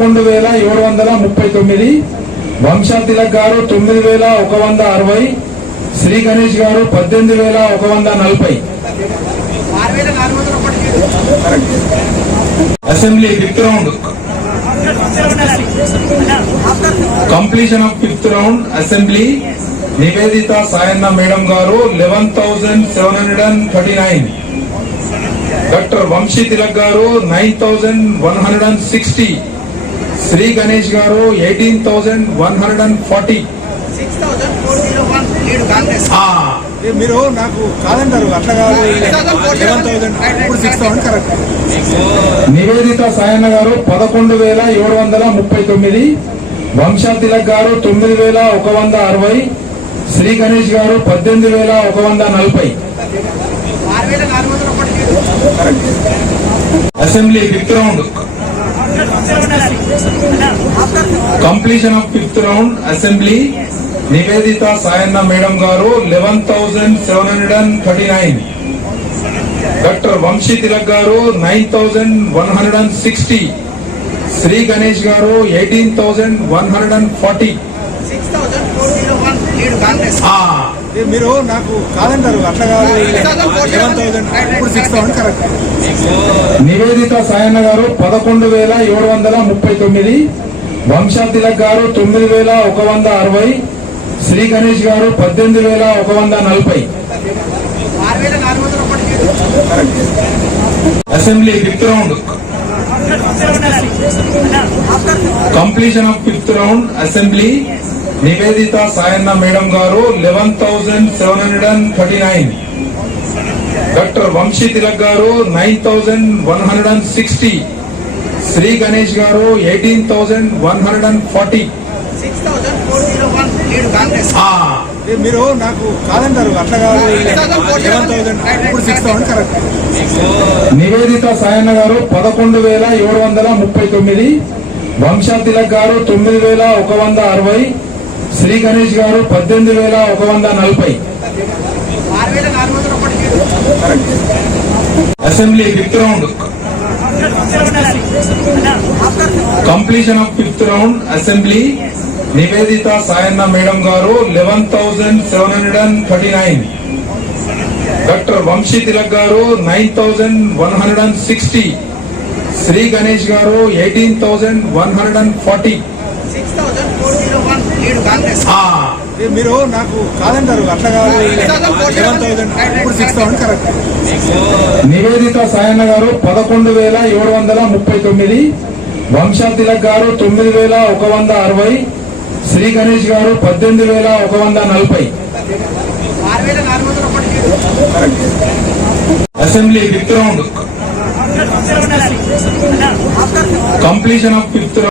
11,739, వంశా తిలక్ గారు 9,160, శ్రీ గణేష్ గారు 18,140. Assembly fifth round. Completion of fifth round assembly. Nivedita Sayanna madam గారు 11,739, డాక్టర్ వంశీ తిలక్ గారు 9,160, శ్రీ గణేష్ గారు 18,140. మీరు నాకు కాదంటారు అట్లా కాదు. నివేదిత సాయన్న గారు 11,739, వంశా తిలక్ గారు 9,160, శ్రీ గణేష్ గారు 18,140. Assembly fifth round. Completion of fifth round assembly. Nivedita Sayanna madam గారు 11,739, డాక్టర్ వంశీ తిలక్ గారు 9,160, శ్రీ గణేష్ గారు 18,140. మీరు నాకు కాదంటారు అట్లా కాదు. నివేదిత సాయన్న గారు 11,739, వంశా తిలక్ గారు 9,160, శ్రీ గణేష్ గారు 18,140. Assembly fifth round. Completion of fifth round assembly. Nivedita Sayanna madam గారు 11,739, డాక్టర్ వంశీ తిలక్ గారు 9,160, శ్రీ గణేష్ గారు 18,140. మీరు నాకు కాదంటారు అట్లా కాదు. నివేదిత సాయన్న గారు 11,739, వంశా తిలక్ గారు 9,160, శ్రీ గణేష్ గారు 18,140. Assembly fifth round. Completion of fifth round assembly. Nivedita Sayanna madam గారు 11,739, డాక్టర్ వంశీ తిలక్ గారు 9,160, శ్రీ గణేష్ గారు 18,140. మీరు నాకు కాదంటారు అట్లా కాదు. నివేదిత సాయన్న గారు 11,739, వంశా తిలక్ గారు 9,160, శ్రీ గణేష్ గారు 18,140. Assembly fifth round. Completion of fifth